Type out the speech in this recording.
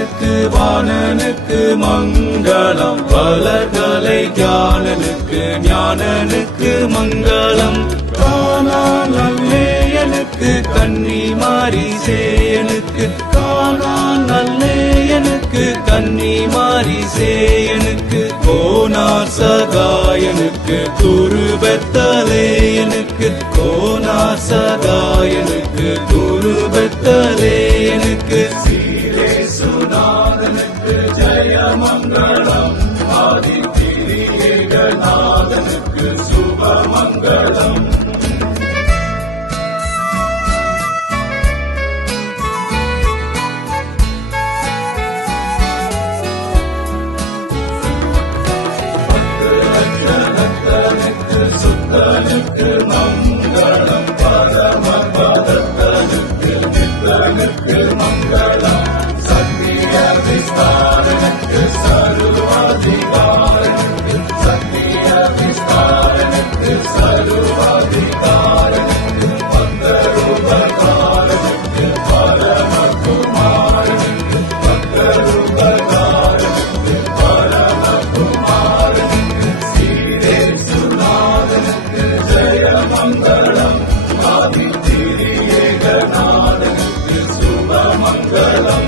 வாணனுக்கு வாணனுக்கு மங்களம், வளர்கலை ஞானனுக்கு ஞானனுக்கு மங்களம். காணான் நல்லேயனுக்கு Kannimari சேயனுக்கு, காணான் நல்லேயனுக்கு Kannimari சேயனுக்கு. Konar சகாயனுக்கு குருபெத்தலேயனுக்கு, Konar சகாயனுக்கு குருபெத்தலேயனுக்கு. சீரேசுநாதனுக்கு ஜெயமங்களம், ஆதித்திரியேகநாதனுக்கு சுபமங்களம். சுத்தனுக்கு மங்களம், பரமபதத்தனுக்கு நித்தனுக்கு மங்களம். சத்திய விஸ்தாரனுக்கு சர்வாதிகாரனுக்கு, சத்திய விஸ்தாரனுக்கு சர்வாதிகாரனுக்கு. பக்தருபகாரனுக்கு பரமகுமாரனுக்கு, பக்தருபகாரனுக்கு பரமகுமாரனுக்கு. சீரேசுநாதனுக்கு ஜெயமங்களம், ஆதித்திரியேகநாதனுக்கு சுபமங்களம்.